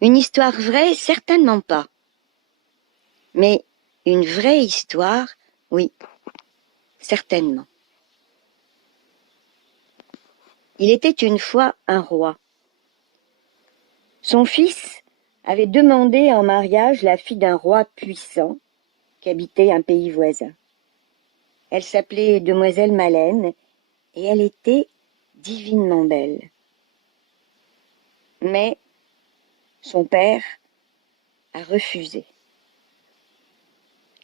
Une histoire vraie, certainement pas. Mais une vraie histoire, oui, certainement. Il était une fois un roi. Son fils avait demandé en mariage la fille d'un roi puissant qui habitait un pays voisin. Elle s'appelait Demoiselle Maleine et elle était divinement belle. Mais son père a refusé.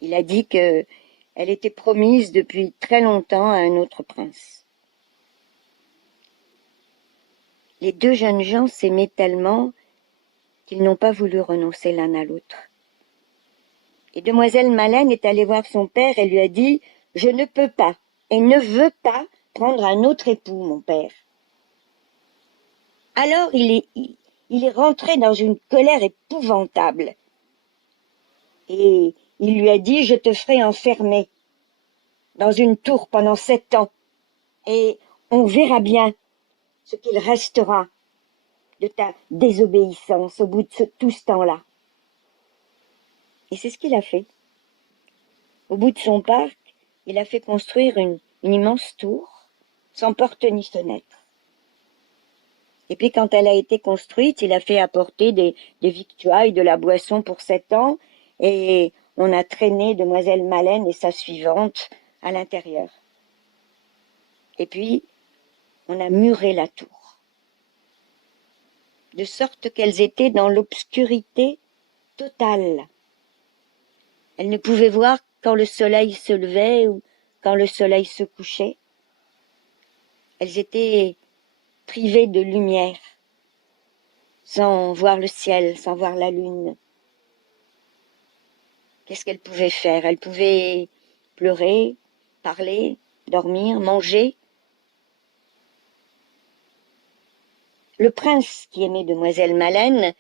Il a dit qu'elle était promise depuis très longtemps à un autre prince. Les deux jeunes gens s'aimaient tellement qu'ils n'ont pas voulu renoncer l'un à l'autre. Et Demoiselle Maleine est allée voir son père et lui a dit « Je ne peux pas et ne veux pas prendre un autre époux, mon père. » Alors il est rentré dans une colère épouvantable. Et il lui a dit « Je te ferai enfermer dans une tour pendant 7 ans et on verra bien ce qu'il restera de ta désobéissance au bout de tout ce temps-là. » Et c'est ce qu'il a fait. Au bout de son parc, il a fait construire une immense tour, sans porte ni fenêtre. Et puis quand elle a été construite, il a fait apporter des victuailles, de la boisson pour 7 ans, et on a traîné Demoiselle Maleine et sa suivante à l'intérieur. Et puis, on a muré la tour, de sorte qu'elles étaient dans l'obscurité totale. Elles ne pouvaient voir quand le soleil se levait ou quand le soleil se couchait. Elles étaient privées de lumière, sans voir le ciel, sans voir la lune. Qu'est-ce qu'elles pouvaient faire? Elles pouvaient pleurer, parler, dormir, manger. Le prince qui aimait Demoiselle Maleine,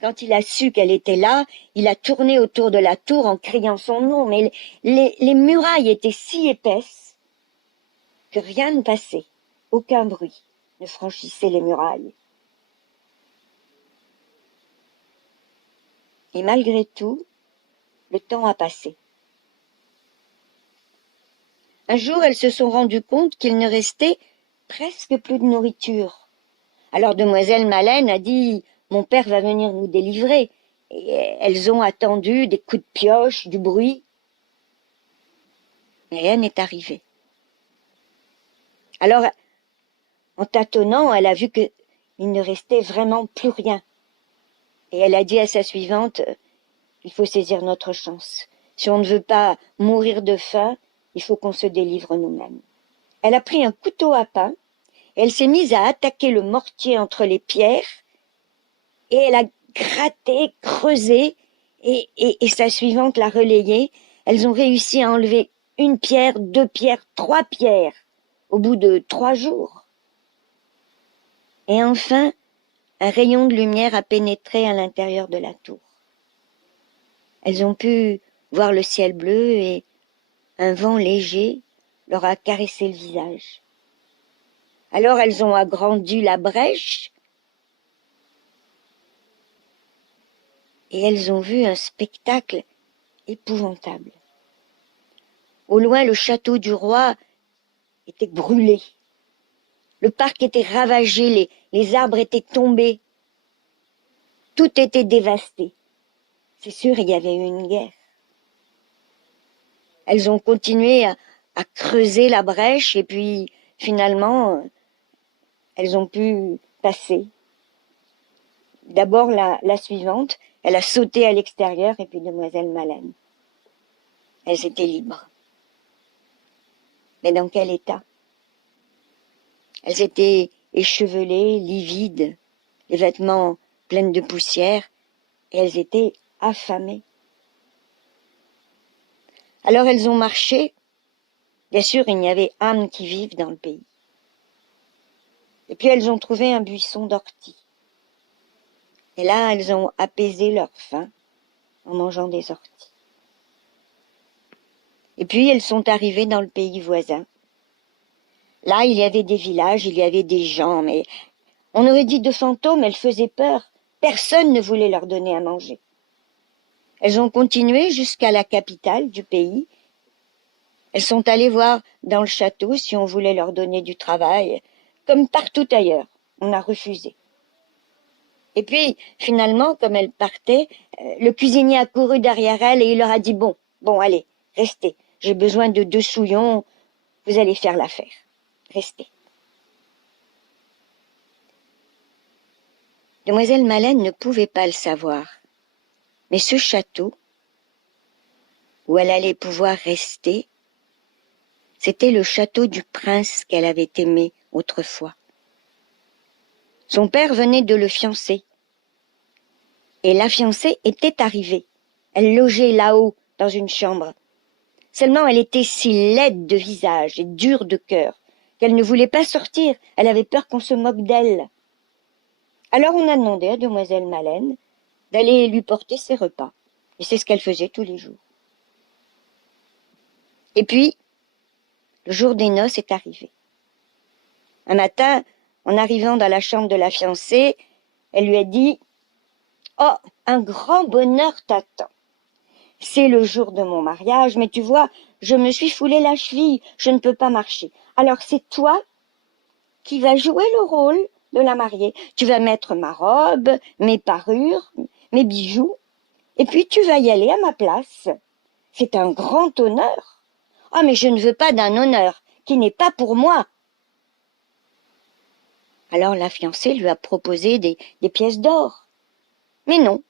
quand il a su qu'elle était là, il a tourné autour de la tour en criant son nom, mais les murailles étaient si épaisses que rien ne passait, aucun bruit ne franchissait les murailles. Et malgré tout, le temps a passé. Un jour, elles se sont rendues compte qu'il ne restait presque plus de nourriture. Alors Demoiselle Maleine a dit « Mon père va venir nous délivrer ». Et elles ont attendu des coups de pioche, du bruit. Mais rien n'est arrivé. Alors, en tâtonnant, elle a vu qu'il ne restait vraiment plus rien. Et elle a dit à sa suivante « Il faut saisir notre chance. Si on ne veut pas mourir de faim, il faut qu'on se délivre nous-mêmes. » Elle a pris un couteau à pain, et elle s'est mise à attaquer le mortier entre les pierres, et elle a gratté, creusé, et sa suivante l'a relayée. Elles ont réussi à enlever 1 pierre, 2 pierres, 3 pierres, au bout de 3 jours. Et enfin, un rayon de lumière a pénétré à l'intérieur de la tour. Elles ont pu voir le ciel bleu et un vent léger leur a caressé le visage. Alors elles ont agrandi la brèche et elles ont vu un spectacle épouvantable. Au loin, le château du roi était brûlé. Le parc était ravagé, les arbres étaient tombés. Tout était dévasté. C'est sûr, il y avait eu une guerre. Elles ont continué à creuser la brèche et puis finalement, elles ont pu passer. D'abord la suivante, elle a sauté à l'extérieur et puis Demoiselle Maleine. Elles étaient libres. Mais dans quel état? Elles étaient échevelées, livides, les vêtements pleins de poussière, et elles étaient affamées. Alors elles ont marché. Bien sûr, il n'y avait âme qui vive dans le pays. Et puis elles ont trouvé un buisson d'orties. Et là, elles ont apaisé leur faim en mangeant des orties. Et puis elles sont arrivées dans le pays voisin. Là, il y avait des villages, il y avait des gens, mais on aurait dit de fantômes, elles faisaient peur. Personne ne voulait leur donner à manger. Elles ont continué jusqu'à la capitale du pays. Elles sont allées voir dans le château si on voulait leur donner du travail. Comme partout ailleurs, on a refusé. Et puis, finalement, comme elles partaient, le cuisinier a couru derrière elles et il leur a dit « Bon, allez, restez. J'ai besoin de 2 souillons. Vous allez faire l'affaire. Restez. » Demoiselle Maleine ne pouvait pas le savoir. Mais ce château, où elle allait pouvoir rester, c'était le château du prince qu'elle avait aimé autrefois. Son père venait de le fiancer. Et la fiancée était arrivée. Elle logeait là-haut, dans une chambre. Seulement, elle était si laide de visage et dure de cœur qu'elle ne voulait pas sortir. Elle avait peur qu'on se moque d'elle. Alors on a demandé à demoiselle Maleine d'aller lui porter ses repas. Et c'est ce qu'elle faisait tous les jours. Et puis, le jour des noces est arrivé. Un matin, en arrivant dans la chambre de la fiancée, elle lui a dit « Oh, un grand bonheur t'attend. C'est le jour de mon mariage, mais tu vois, je me suis foulé la cheville, je ne peux pas marcher. Alors c'est toi qui vas jouer le rôle de la mariée. Tu vas mettre ma robe, mes parures, mes bijoux, et puis tu vas y aller à ma place. C'est un grand honneur. Ah, mais je ne veux pas d'un honneur qui n'est pas pour moi. » Alors la fiancée lui a proposé des pièces d'or. Mais non.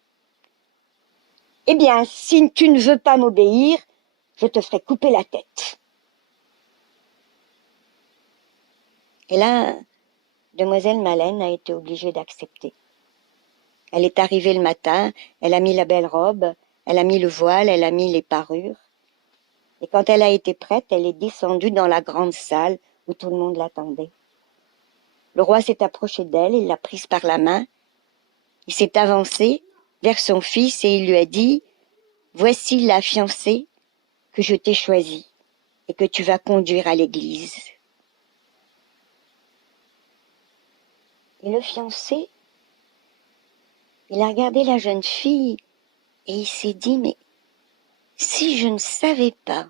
Eh bien, si tu ne veux pas m'obéir, je te ferai couper la tête. Et là, demoiselle Maleine a été obligée d'accepter. Elle est arrivée le matin, elle a mis la belle robe, elle a mis le voile, elle a mis les parures. Et quand elle a été prête, elle est descendue dans la grande salle où tout le monde l'attendait. Le roi s'est approché d'elle, il l'a prise par la main. Il s'est avancé vers son fils et il lui a dit « Voici la fiancée que je t'ai choisie et que tu vas conduire à l'église. » Et le fiancé, il a regardé la jeune fille et il s'est dit « Mais si je ne savais pas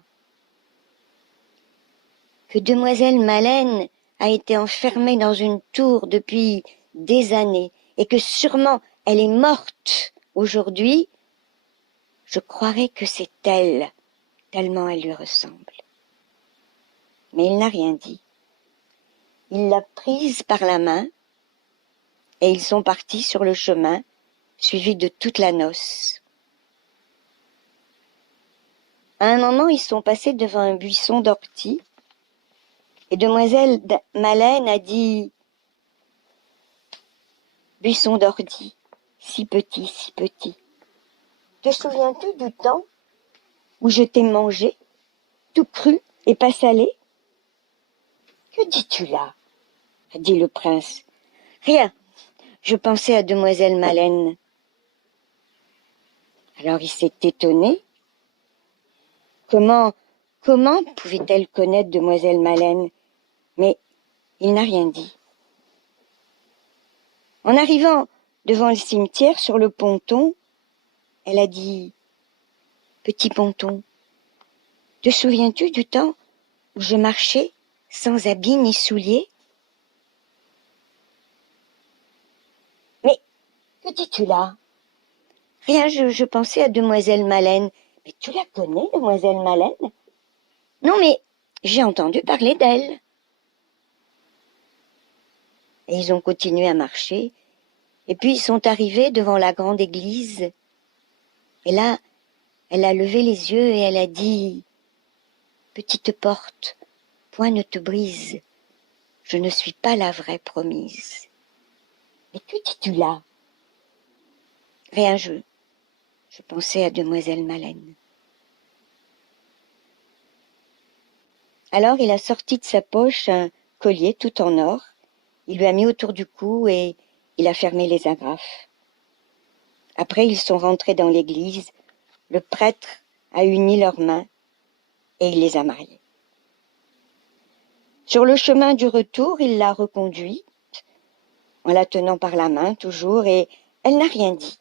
que demoiselle Maleine a été enfermée dans une tour depuis des années et que sûrement elle est morte aujourd'hui, je croirais que c'est elle, tellement elle lui ressemble. » Mais il n'a rien dit. Il l'a prise par la main et ils sont partis sur le chemin, suivis de toute la noce. À un moment, ils sont passés devant un buisson d'orties et demoiselle Maleine a dit « Buisson d'orties, si petit, si petit. Te souviens-tu du temps où je t'ai mangé, tout cru et pas salé ?»« Que dis-tu là ?» a dit le prince. « Rien, je pensais à demoiselle Maleine. » Alors il s'est étonné. Comment pouvait-elle connaître demoiselle Maleine? Mais il n'a rien dit. En arrivant devant le cimetière, sur le ponton, elle a dit « Petit ponton, te souviens-tu du temps où je marchais sans habits ni souliers ?»« Mais que dis-tu là ?»« Rien, je pensais à demoiselle Maleine. »« Mais tu la connais, demoiselle Maleine ?»« Non, mais j'ai entendu parler d'elle. » Et ils ont continué à marcher. Et puis ils sont arrivés devant la grande église. Et là, elle a levé les yeux et elle a dit « Petite porte, point ne te brise. Je ne suis pas la vraie promise. » « Mais que dis-tu là ?»« Rien, je pensais à demoiselle Maleine. » Alors il a sorti de sa poche un collier tout en or. Il lui a mis autour du cou et il a fermé les agrafes. Après, ils sont rentrés dans l'église. Le prêtre a uni leurs mains et il les a mariés. Sur le chemin du retour, il l'a reconduite, en la tenant par la main toujours, et elle n'a rien dit.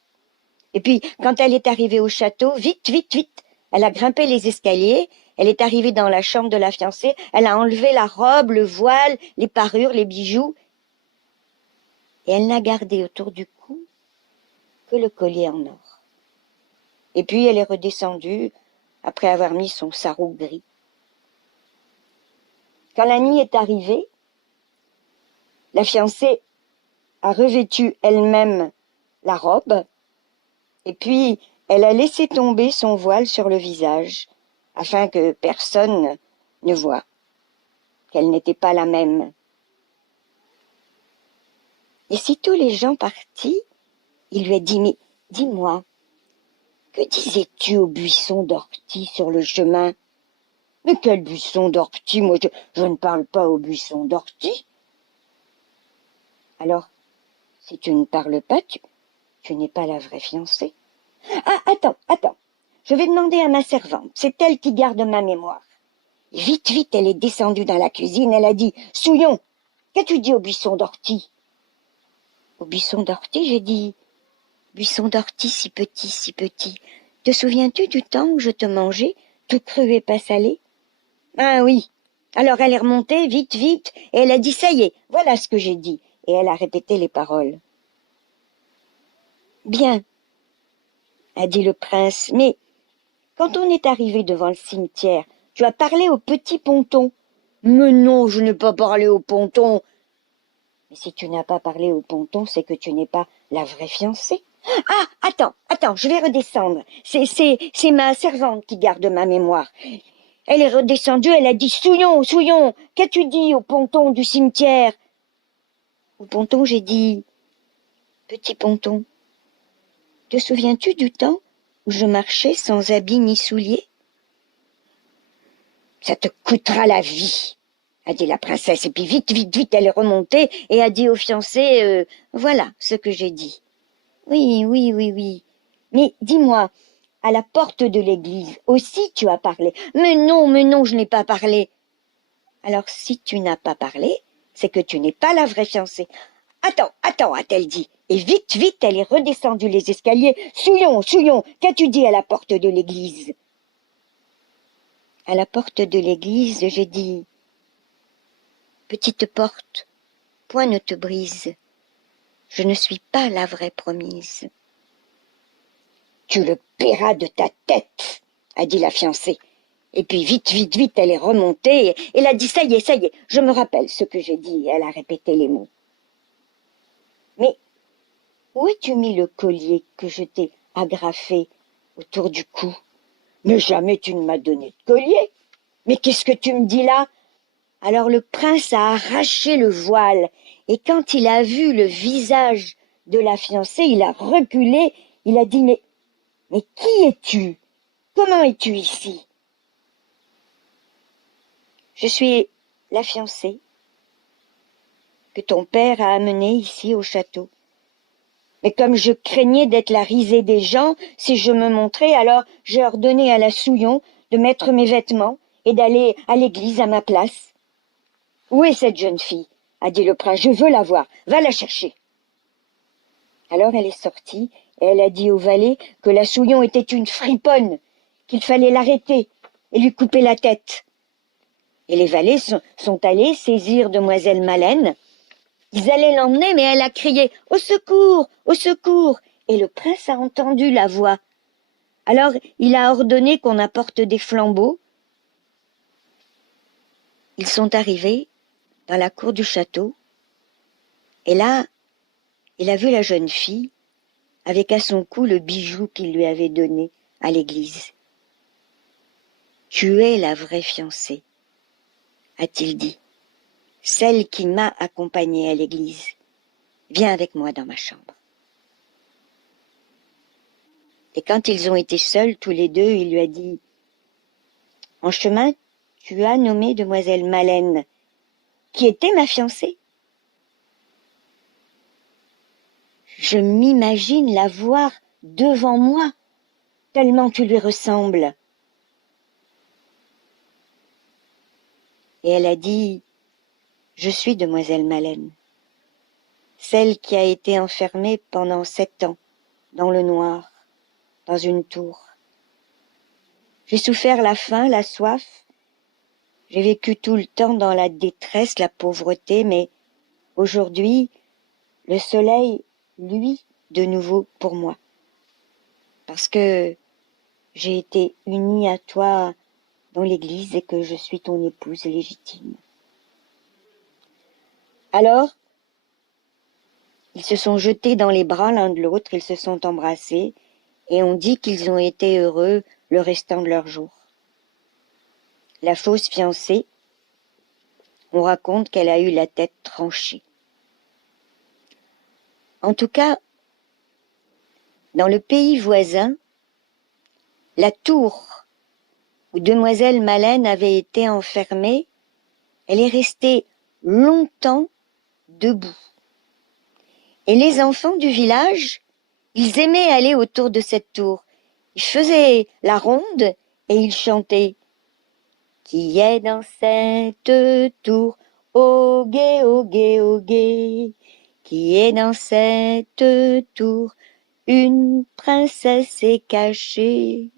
Et puis, quand elle est arrivée au château, vite, vite, vite, elle a grimpé les escaliers, elle est arrivée dans la chambre de la fiancée, elle a enlevé la robe, le voile, les parures, les bijoux, et elle n'a gardé autour du cou que le collier en or. Et puis, elle est redescendue après avoir mis son sarrau gris. Quand la nuit est arrivée, la fiancée a revêtu elle-même la robe, et puis elle a laissé tomber son voile sur le visage, afin que personne ne voie qu'elle n'était pas la même. Et sitôt les gens partis, il lui a dit, mais dis-moi, que disais-tu au buisson d'ortie sur le chemin? Mais quel buisson d'ortie? Moi, je ne parle pas au buisson d'ortie. Alors, si tu ne parles pas, tu n'es pas la vraie fiancée. Ah, attends, je vais demander à ma servante, c'est elle qui garde ma mémoire. Et vite, vite, elle est descendue dans la cuisine, elle a dit, Souillon, qu'as-tu dit au buisson d'ortie? Au buisson d'ortie, j'ai dit, buisson d'ortie si petit, si petit. Te souviens-tu du temps où je te mangeais, tout cru et pas salé? Ah oui. Alors elle est remontée, vite, vite, et elle a dit, ça y est, voilà ce que j'ai dit. Et elle a répété les paroles. Bien, a dit le prince, mais quand on est arrivé devant le cimetière, tu as parlé au petit ponton. Mais non, je n'ai pas parlé au ponton. Mais si tu n'as pas parlé au ponton, c'est que tu n'es pas la vraie fiancée. Ah, attends, je vais redescendre. C'est ma servante qui garde ma mémoire. Elle est redescendue, elle a dit, Souillon, qu'as-tu dit au ponton du cimetière? Au ponton, j'ai dit, petit ponton, te souviens-tu du temps où je marchais sans habits ni souliers? Ça te coûtera la vie, a dit la princesse. Et puis vite, vite, vite, elle est remontée et a dit au fiancé, voilà ce que j'ai dit. Oui. Mais dis-moi, à la porte de l'église aussi tu as parlé. Mais non, je n'ai pas parlé. Alors si tu n'as pas parlé, c'est que tu n'es pas la vraie fiancée. Attends, a-t-elle dit. Et vite, vite, elle est redescendue les escaliers. Souillon, qu'as-tu dit à la porte de l'église? À la porte de l'église, j'ai dit, petite porte, point ne te brise. Je ne suis pas la vraie promise. Tu le paieras de ta tête, a dit la fiancée. Et puis vite, elle est remontée, et elle a dit, ça y est, je me rappelle ce que j'ai dit, elle a répété les mots. Mais où as-tu mis le collier que je t'ai agrafé autour du cou? Mais jamais tu ne m'as donné de collier. Mais qu'est-ce que tu me dis là? Alors le prince a arraché le voile, et quand il a vu le visage de la fiancée, il a reculé, il a dit, mais qui es-tu? Comment es-tu ici? Je suis la fiancée que ton père a amenée ici au château. Mais comme je craignais d'être la risée des gens si je me montrais, alors j'ai ordonné à la Souillon de mettre mes vêtements et d'aller à l'église à ma place. Où est cette jeune fille? A dit le prince. Je veux la voir. Va la chercher. Alors elle est sortie et elle a dit au valet que la Souillon était une friponne, qu'il fallait l'arrêter et lui couper la tête. Et les valets sont allés saisir demoiselle Maleine. Ils allaient l'emmener, mais elle a crié « Au secours! Au secours !» Et le prince a entendu la voix. Alors il a ordonné qu'on apporte des flambeaux. Ils sont arrivés dans la cour du château, et là, il a vu la jeune fille avec à son cou le bijou qu'il lui avait donné à l'église. « Tu es la vraie fiancée, a-t-il dit, celle qui m'a accompagnée à l'église. Viens avec moi dans ma chambre. » Et quand ils ont été seuls, tous les deux, il lui a dit « En chemin, tu as nommé demoiselle Maleine, qui était ma fiancée. Je m'imagine la voir devant moi, tellement tu lui ressembles. » Et elle a dit « Je suis demoiselle Maleine. celle qui a été enfermée pendant 7 ans, dans le noir, dans une tour. J'ai souffert la faim, la soif, j'ai vécu tout le temps dans la détresse, la pauvreté, mais aujourd'hui, le soleil luit de nouveau pour moi. Parce que j'ai été unie à toi dans l'église et que je suis ton épouse légitime. Alors, ils se sont jetés dans les bras l'un de l'autre, ils se sont embrassés, et on dit qu'ils ont été heureux le restant de leur jour. La fausse fiancée, on raconte qu'elle a eu la tête tranchée. En tout cas, dans le pays voisin, la tour où demoiselle Malène avait été enfermée, elle est restée longtemps debout. Et les enfants du village, ils aimaient aller autour de cette tour. Ils faisaient la ronde et ils chantaient. Qui est dans cette tour? Ô gai, ô gai, ô gai. Qui est dans cette tour? Une princesse est cachée.